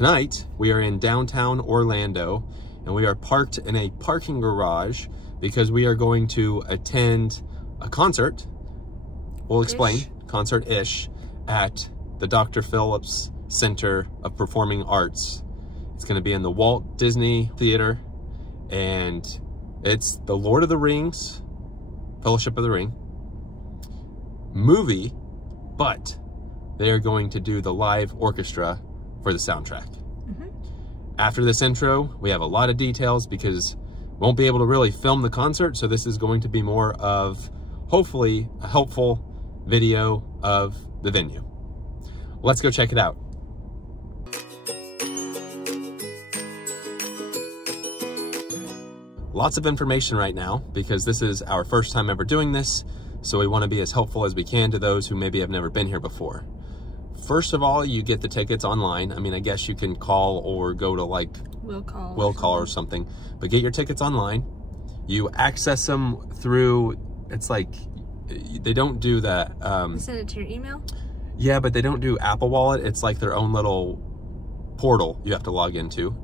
Tonight, we are in downtown Orlando, and we are parked in a parking garage because we are going to attend a concert. We'll explain, concert-ish, at the Dr. Phillips Center of Performing Arts. It's going to be in the Walt Disney Theater, and it's the Lord of the Rings, Fellowship of the Ring movie, but they are going to do the live orchestra for the soundtrack. After this intro, we have a lot of details because we won't be able to really film the concert, so this is going to be more of, hopefully, a helpful video of the venue. Let's go check it out. Lots of information right now because this is our first time ever doing this, so we want to be as helpful as we can to those who maybe have never been here before. First of all, you get the tickets online. I mean, I guess you can call or go to like Will Call or something, but get your tickets online. You access them through, it's like, they don't do that. They send it to your email? Yeah, but they don't do Apple Wallet. It's like their own little portal you have to log into.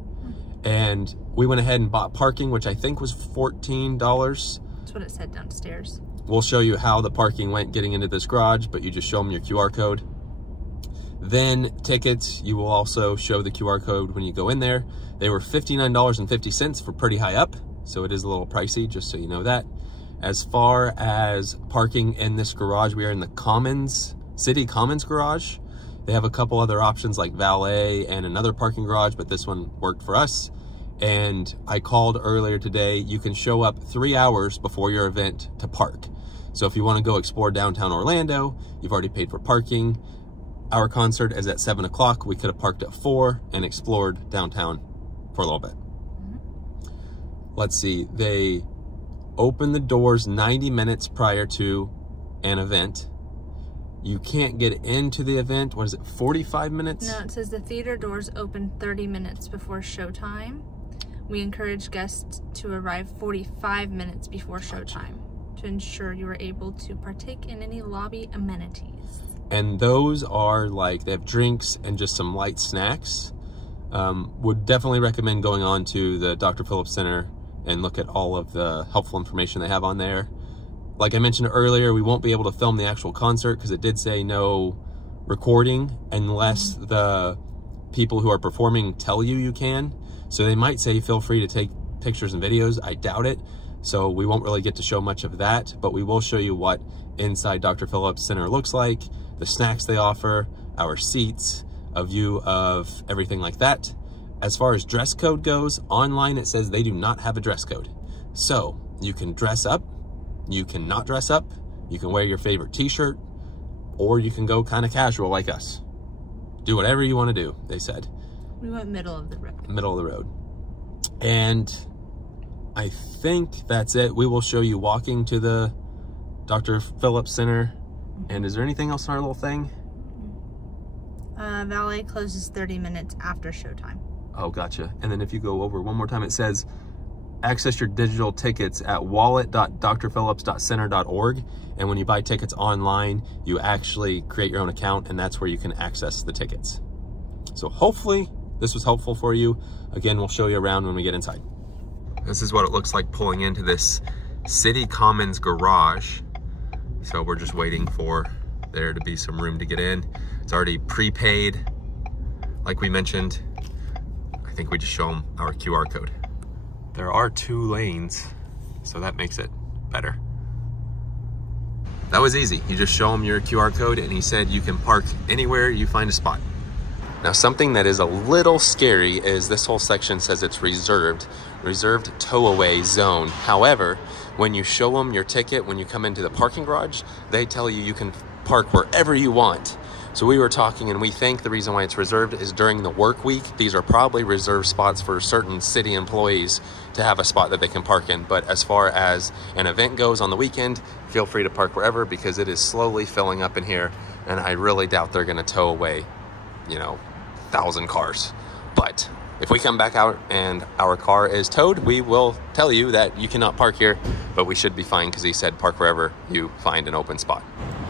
And we went ahead and bought parking, which I think was $14. That's what it said downstairs. We'll show you how the parking went getting into this garage, but you just show them your QR code. Then tickets, you will also show the QR code when you go in there. They were $59.50 for pretty high up, so it is a little pricey, just so you know that. As far as parking in this garage, we are in the Commons, City Commons garage. They have a couple other options like valet and another parking garage, but this one worked for us. And I called earlier today, you can show up 3 hours before your event to park. So if you want to go explore downtown Orlando, you've already paid for parking. Our concert is at 7 o'clock. We could have parked at 4 and explored downtown for a little bit. Let's see, they open the doors 90 minutes prior to an event. You can't get into the event, what is it, 45 minutes? No, it says the theater doors open 30 minutes before showtime. We encourage guests to arrive 45 minutes before showtime to ensure you are able to partake in any lobby amenities. And those are like, they have drinks and just some light snacks. Would definitely recommend going on to the Dr. Phillips Center and look at all of the helpful information they have on there. Like I mentioned earlier, we won't be able to film the actual concert because it did say no recording unless the people who are performing tell you you can. So they might say feel free to take pictures and videos. I doubt it. So we won't really get to show much of that, but we will show you what inside Dr. Phillips Center looks like, the snacks they offer, our seats, a view of everything like that. As far as dress code goes, online it says they do not have a dress code. So you can dress up, you can not dress up, you can wear your favorite t-shirt, or you can go kind of casual like us. Do whatever you want to do, they said. We went middle of the road. Middle of the road. And I think that's it. We will show you walking to the Dr. Phillips Center. And is there anything else in our little thing? Valet closes 30 minutes after showtime. Oh, gotcha. And then if you go over one more time, it says access your digital tickets at wallet.drphillips.center.org. And when you buy tickets online, you actually create your own account, and that's where you can access the tickets. So hopefully this was helpful for you. Again, we'll show you around when we get inside. This is what it looks like pulling into this City Commons garage. So we're just waiting for there to be some room to get in. It's already prepaid. Like we mentioned, I think we just show them our QR code. There are 2 lanes, so that makes it better. That was easy. You just show him your QR code and he said you can park anywhere you find a spot. Now, something that is a little scary is this whole section says it's reserved tow-away zone. However, when you show them your ticket, when you come into the parking garage, they tell you you can park wherever you want. So we were talking, and we think the reason why it's reserved is during the work week. These are probably reserved spots for certain city employees to have a spot that they can park in. But as far as an event goes on the weekend, feel free to park wherever because it is slowly filling up in here. And I really doubt they're going to tow away, 1,000 cars. But if we come back out and our car is towed, we will tell you that you cannot park here, but we should be fine because he said park wherever you find an open spot.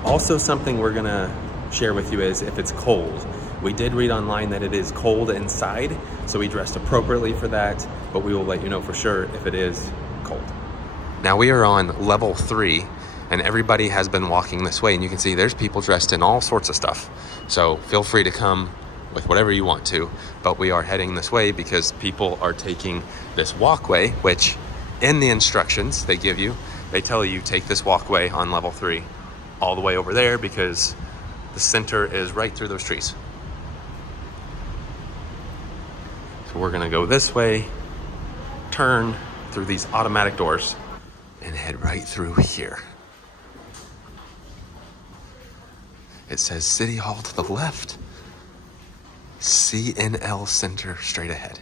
Also, something we're going to share with you is if it's cold, We did read online that it is cold inside, so we dressed appropriately for that, but we will let you know for sure if it is cold. Now we are on level 3, and everybody has been walking this way, and you can see there's people dressed in all sorts of stuff. So feel free to come with whatever you want to, but we are heading this way because people are taking this walkway, which in the instructions they give you, they tell you take this walkway on level 3 all the way over there because the center is right through those trees. So we're gonna go this way, turn through these automatic doors, and head right through here. It says City Hall to the left, CNL Center straight ahead.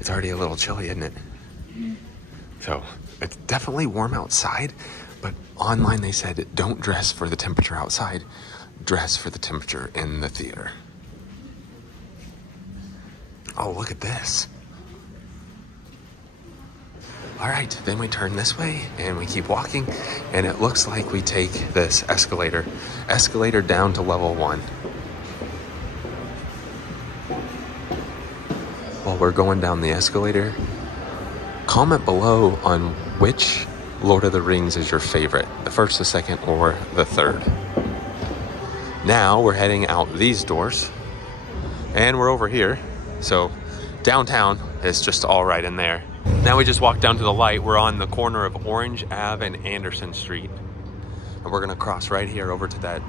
It's already a little chilly, isn't it? So it's definitely warm outside, but online they said don't dress for the temperature outside, dress for the temperature in the theater. Oh, look at this. All right, then we turn this way and we keep walking, and it looks like we take this escalator down to level 1. While we're going down the escalator, comment below on which Lord of the Rings is your favorite, the first, the second, or the third. Now we're heading out these doors, and we're over here. So downtown is just all right in there. Now we just walked down to the light. We're on the corner of Orange Ave and Anderson Street. And we're gonna cross right here over to that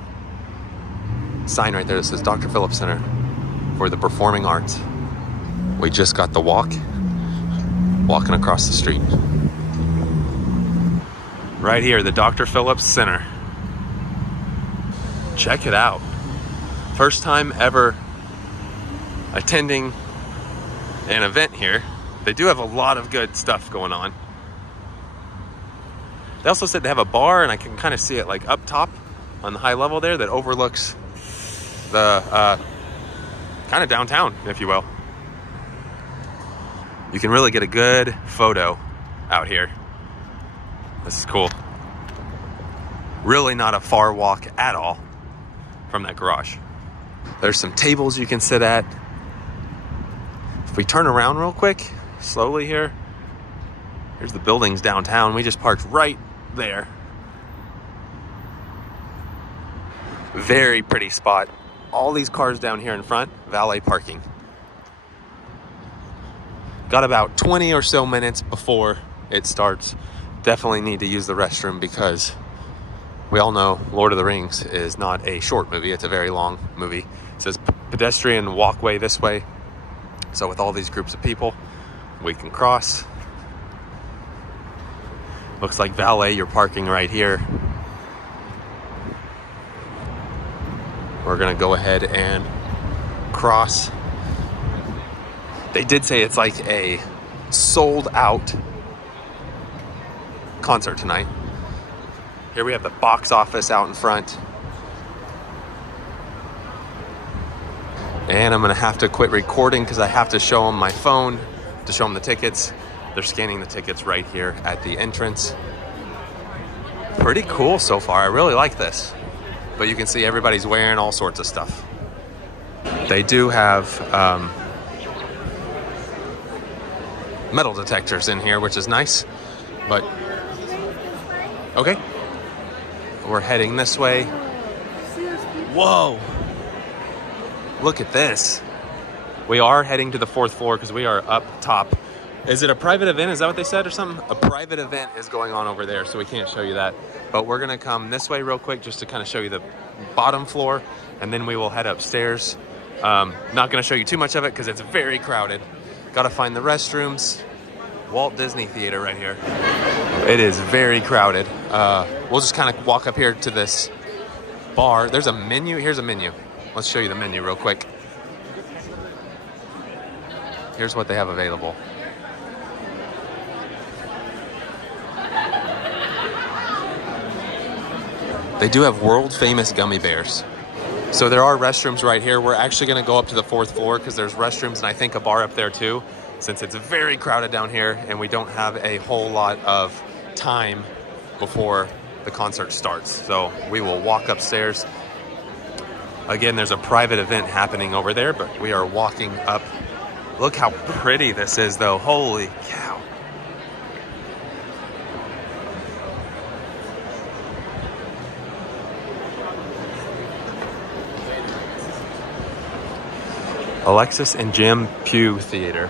sign right there that says Dr. Phillips Center for the Performing Arts. We just got the walking across the street. Right here, the Dr. Phillips Center. Check it out. First time ever attending an event here. They do have a lot of good stuff going on. They also said they have a bar, and I can kind of see it like up top on the high level there that overlooks the kind of downtown, if you will. You can really get a good photo out here. This is cool. Really not a far walk at all from that garage. There's some tables you can sit at. If we turn around real quick, slowly here, here's the buildings downtown. We just parked right there. Very pretty spot. All these cars down here in front, valet parking. Got about 20 or so minutes before it starts. Definitely need to use the restroom because we all know Lord of the Rings is not a short movie. It's a very long movie. It says pedestrian walkway this way. So with all these groups of people, we can cross. Looks like valet, you're parking right here. We're gonna go ahead and cross. They did say it's like a sold out concert tonight. Here we have the box office out in front. And I'm gonna have to quit recording because I have to show them my phone to show them the tickets. They're scanning the tickets right here at the entrance. Pretty cool so far, I really like this. But you can see everybody's wearing all sorts of stuff. They do have metal detectors in here, which is nice, but okay. We're heading this way. Whoa, look at this. We are heading to the 4th floor because we are up top. Is it a private event? Is that what they said or something? A private event is going on over there, so we can't show you that. But we're gonna come this way real quick just to kind of show you the bottom floor, and then we will head upstairs. Not gonna show you too much of it because it's very crowded. Gotta find the restrooms. Walt Disney Theater right here. It is very crowded. We'll just kind of walk up here to this bar. There's a menu. Here's a menu. Let's show you the menu real quick. Here's what they have available. They do have world famous gummy bears. So there are restrooms right here. We're actually gonna go up to the 4th floor because there's restrooms and I think a bar up there too, since it's very crowded down here and we don't have a whole lot of time before the concert starts. So we will walk upstairs. Again, there's a private event happening over there, but we are walking up. Look how pretty this is, though. Holy cow. Alexis and Jim Pugh Theater.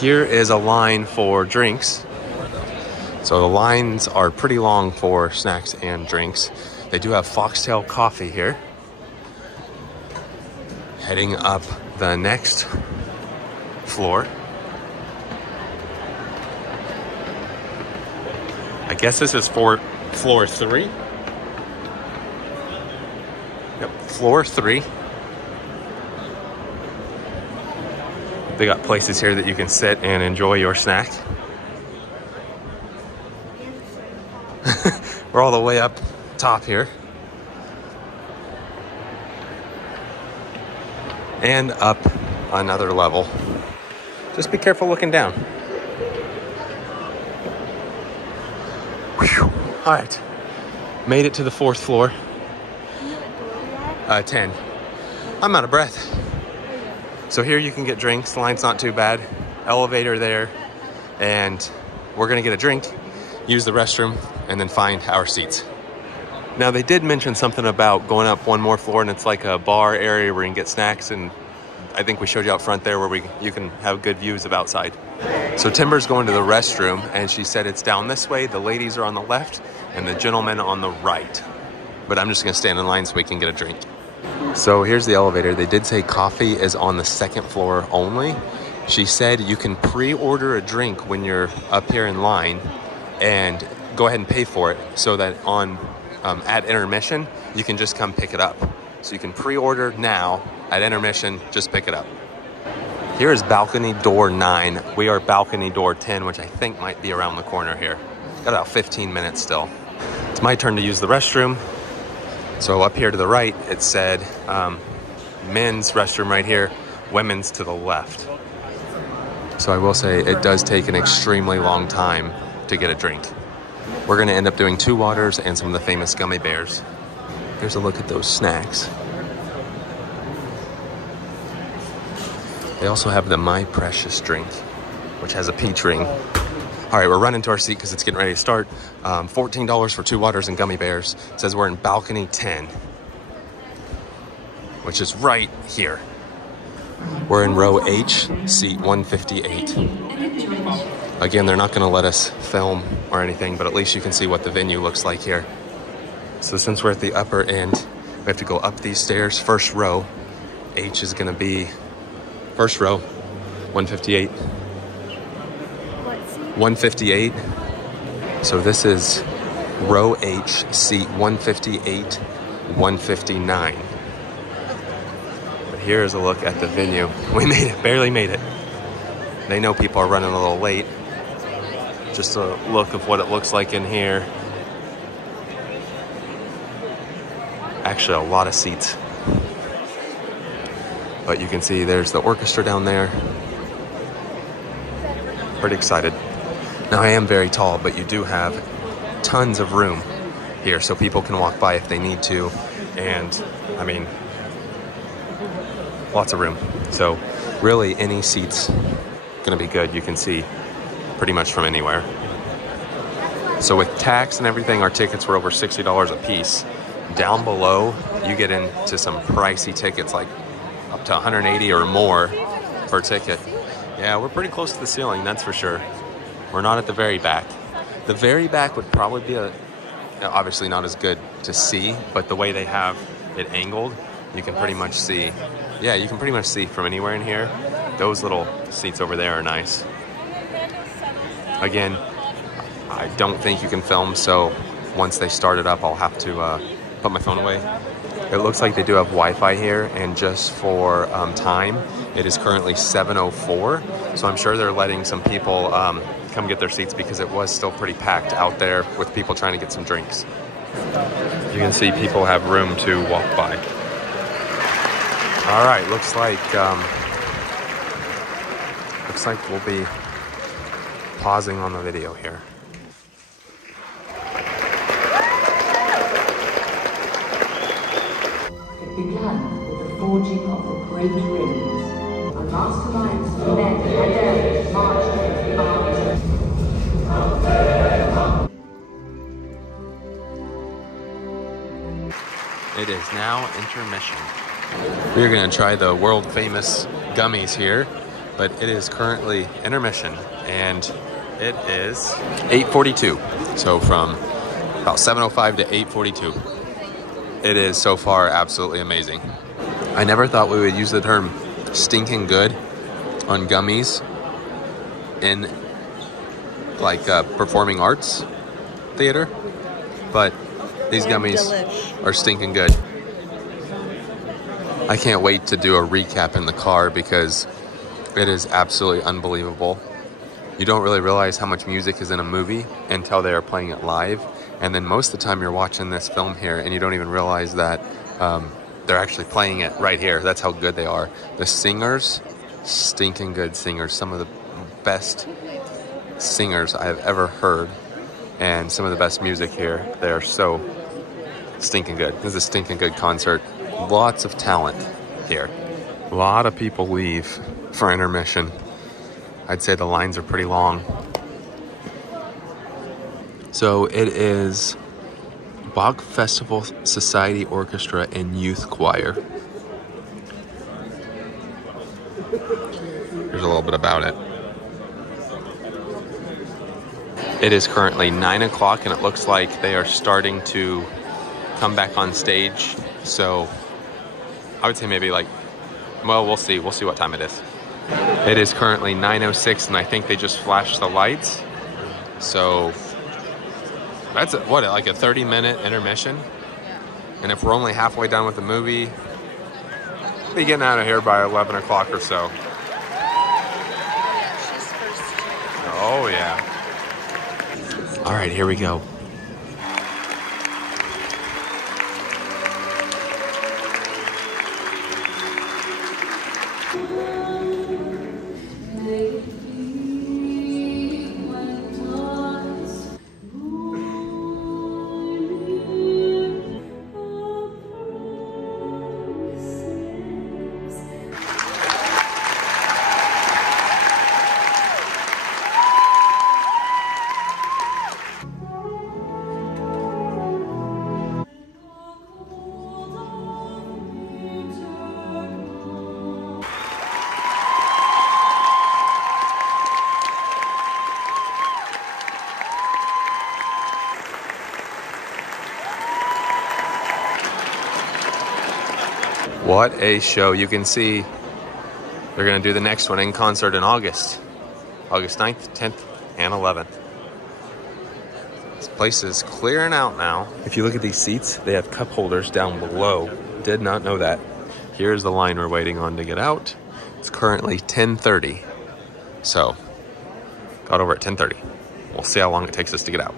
Here is a line for drinks. So the lines are pretty long for snacks and drinks. They do have foxtail coffee here. Heading up the next floor. I guess this is for floor 3. Yep, floor 3. They got places here that you can sit and enjoy your snack. We're all the way up top here. And up another level. Just be careful looking down. Whew. All right, made it to the 4th floor. 10. I'm out of breath. So here you can get drinks. The line's not too bad. Elevator there. And we're gonna get a drink, use the restroom, and then find our seats. Now they did mention something about going up one more floor and it's like a bar area where you can get snacks, and I think we showed you out front there where you can have good views of outside. So Timber's going to the restroom and she said it's down this way. The ladies are on the left and the gentlemen on the right. But I'm just gonna stand in line so we can get a drink. So here's the elevator. They did say coffee is on the 2nd floor only. She said you can pre-order a drink when you're up here in line and go ahead and pay for it so that at intermission, you can just come pick it up. So you can pre-order now, at intermission, just pick it up. Here is balcony door 9. We are balcony door 10, which I think might be around the corner here. Got about 15 minutes still. It's my turn to use the restroom. So up here to the right, it said men's restroom right here, women's to the left. So I will say it does take an extremely long time to get a drink. We're gonna end up doing 2 waters and some of the famous gummy bears. Here's a look at those snacks. They also have the My Precious drink, which has a peach ring. All right, we're running to our seat because it's getting ready to start. $14 for 2 waters and gummy bears. It says we're in balcony 10, which is right here. We're in row H, seat 158. Again, they're not gonna let us film or anything, but at least you can see what the venue looks like here. So since we're at the upper end, we have to go up these stairs. First row, H is gonna be first row, 158. 158. So this is row H, seat 158, 159. But here's a look at the venue. We made it, barely made it. They know people are running a little late. Just a look of what it looks like in here. Actually, a lot of seats. But you can see there's the orchestra down there. Pretty excited. Now I am very tall, but you do have tons of room here so people can walk by if they need to. And I mean, lots of room. So really any seat's gonna be good. You can see pretty much from anywhere. So with tax and everything, our tickets were over $60 a piece. Down below, you get into some pricey tickets, like up to $180 or more per ticket. Yeah, we're pretty close to the ceiling, that's for sure. We're not at the very back. The very back would probably be obviously not as good to see, but the way they have it angled, you can pretty much see. Yeah, you can pretty much see from anywhere in here. Those little seats over there are nice. Again, I don't think you can film, so once they start it up, I'll have to put my phone away. It looks like they do have Wi-Fi here, and just for time, it is currently 7:04, so I'm sure they're letting some people come get their seats because it was still pretty packed out there with people trying to get some drinks. You can see people have room to walk by. All right, looks like we'll be pausing on the video here. begun with the forging of the great rings. A masterminds of men and elders marched against the armies. It is now intermission. We're gonna try the world famous gummies here, but it is currently intermission and it is 8:42. So from about 7:05 to 8:42. It is so far absolutely amazing. I never thought we would use the term stinking good on gummies in like performing arts theater, but these gummies are stinking good. I can't wait to do a recap in the car because it is absolutely unbelievable. You don't really realize how much music is in a movie until they are playing it live. And then most of the time you're watching this film here and you don't even realize that they're actually playing it right here. That's how good they are. The singers, stinking good singers. Some of the best singers I've ever heard and some of the best music here. They are so stinking good. This is a stinking good concert. Lots of talent here. A lot of people leave for intermission. I'd say the lines are pretty long. So it is Bach Festival Society Orchestra and Youth Choir. Here's a little bit about it. It is currently 9 o'clock and it looks like they are starting to come back on stage. So I would say maybe like, well, we'll see. We'll see what time it is. It is currently 9:06 and I think they just flashed the lights. So that's what, like a 30-minute intermission? And if we're only halfway done with the movie, we'll be getting out of here by 11 o'clock or so. Oh yeah. All right, here we go. What a show. You can see they're going to do the next one in concert in August. August 9th, 10th, and 11th. This place is clearing out now. If you look at these seats, they have cup holders down below. Did not know that. Here's the line we're waiting on to get out. It's currently 10:30. So, got over at 10:30. We'll see how long it takes us to get out.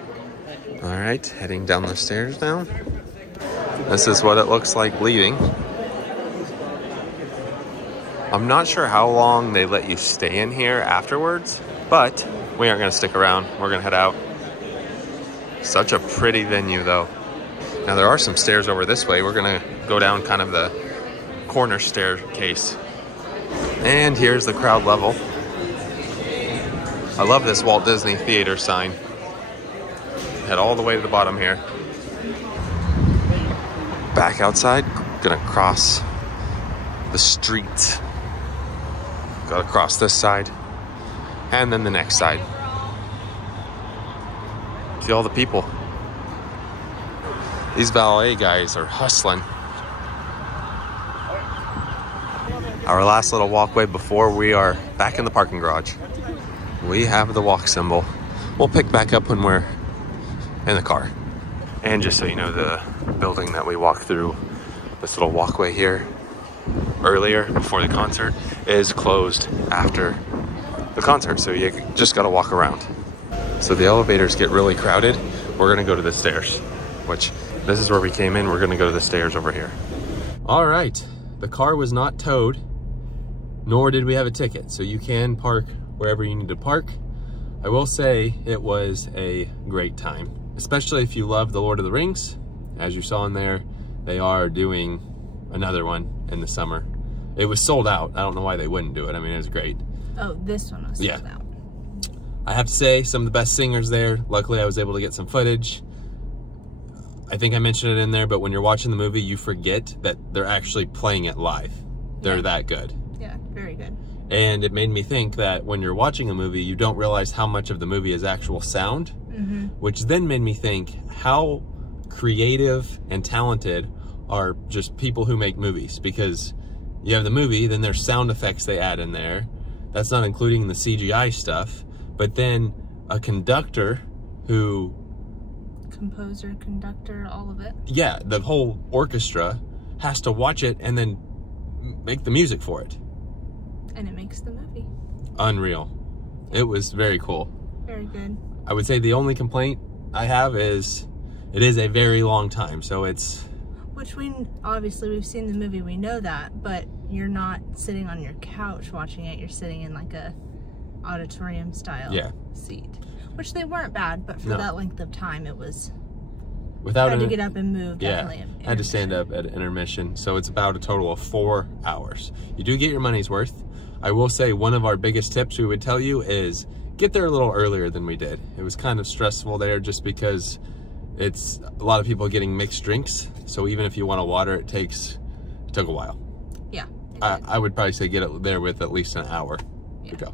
All right, heading down the stairs now. This is what it looks like leaving. I'm not sure how long they let you stay in here afterwards, but we aren't gonna stick around. We're gonna head out. Such a pretty venue though. Now there are some stairs over this way. We're gonna go down kind of the corner staircase. And here's the crowd level. I love this Walt Disney Theater sign. Head all the way to the bottom here. Back outside, gonna cross the street. Gotta cross this side and then the next side. See all the people. These ballet guys are hustling. Our last little walkway before we are back in the parking garage. We have the walk symbol. We'll pick back up when we're in the car. And just so you know, the building that we walked through, this little walkway here earlier before the concert, is closed after the concert, so you just gotta walk around. So the elevators get really crowded. We're gonna go to the stairs, which this is where we came in. We're gonna go to the stairs over here. All right, the car was not towed, nor did we have a ticket, so you can park wherever you need to park. I will say it was a great time, especially if you love The Lord of the Rings. As you saw in there, they are doing another one in the summer. It was sold out. I don't know why they wouldn't do it. I mean, it was great. Oh, this one was sold out. I have to say, some of the best singers there. Luckily, I was able to get some footage. I think I mentioned it in there, but when you're watching the movie, you forget that they're actually playing it live. They're that good. Yeah, very good. And it made me think that when you're watching a movie, you don't realize how much of the movie is actual sound, which then made me think how creative and talented are just people who make movies. Because you have the movie, then there's sound effects they add in there. That's not including the CGI stuff. But then a conductor who... Composer, conductor, all of it. Yeah, the whole orchestra has to watch it and then make the music for it. And it makes the movie. Unreal. It was very cool. Very good. I would say the only complaint I have is it is a very long time, so it's... Which obviously we've seen the movie, we know that, but you're not sitting on your couch watching it, you're sitting in like a auditorium style seat. Which they weren't bad, but for that length of time it was... Had to get up and move, definitely. Had to stand up at intermission, so it's about a total of 4 hours. You do get your money's worth. I will say one of our biggest tips we would tell you is get there a little earlier than we did. It was kind of stressful there just because it's a lot of people getting mixed drinks, so even if you want a water, it took a while. Yeah. I would probably say get it there with at least an hour to go.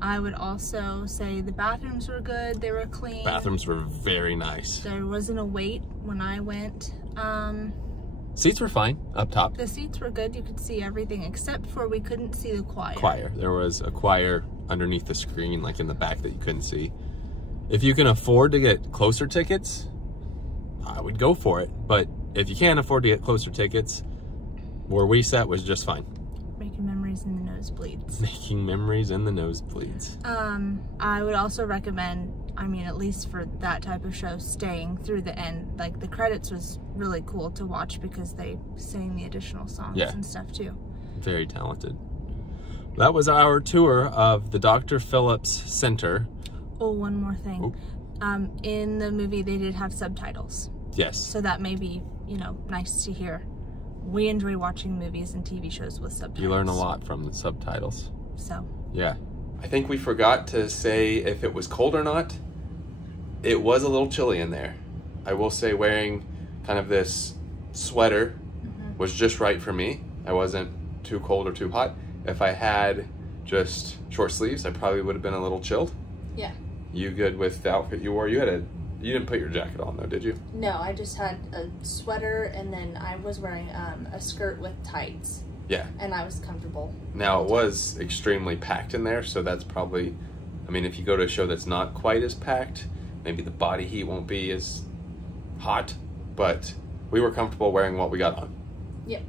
I would also say the bathrooms were good. They were clean. Bathrooms were very nice. There wasn't a wait when I went. Seats were fine up top. The seats were good. You could see everything except for we couldn't see the choir. There was a choir underneath the screen, like in the back, that you couldn't see. If you can afford to get closer tickets, I would go for it. But if you can't afford to get closer tickets, where we sat was just fine. Making memories in the nosebleeds. Making memories in the nosebleeds. I would also recommend, I mean, at least for that type of show, staying through the end. Like, the credits was really cool to watch because they sang the additional songs and stuff too. Very talented. That was our tour of the Dr. Phillips Center. Oh, one more thing. In the movie, they did have subtitles. Yes. So that may be, you know, nice to hear. We enjoy watching movies and TV shows with subtitles. You learn a lot from the subtitles. So. Yeah. I think we forgot to say if it was cold or not. It was a little chilly in there. I will say wearing kind of this sweater was just right for me. I wasn't too cold or too hot. If I had just short sleeves, I probably would have been a little chilled. Yeah. You good with the outfit you wore? You didn't put your jacket on though, did you? No, I just had a sweater and then I was wearing a skirt with tights. Yeah. And I was comfortable. Now it was extremely packed in there, so that's probably, I mean, if you go to a show that's not quite as packed, maybe the body heat won't be as hot, but we were comfortable wearing what we got on. Yep.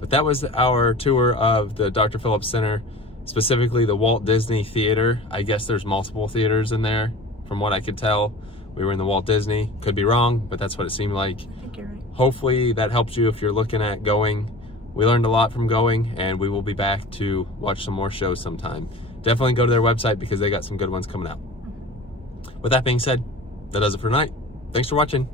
But that was our tour of the Dr. Phillips Center, specifically the Walt Disney Theater. I guess there's multiple theaters in there, from what I could tell. We were in the Walt Disney. Could be wrong, but that's what it seemed like. I think you're right. Hopefully that helps you if you're looking at going. We learned a lot from going, and we will be back to watch some more shows sometime. Definitely go to their website because they got some good ones coming out. With that being said, that does it for tonight. Thanks for watching.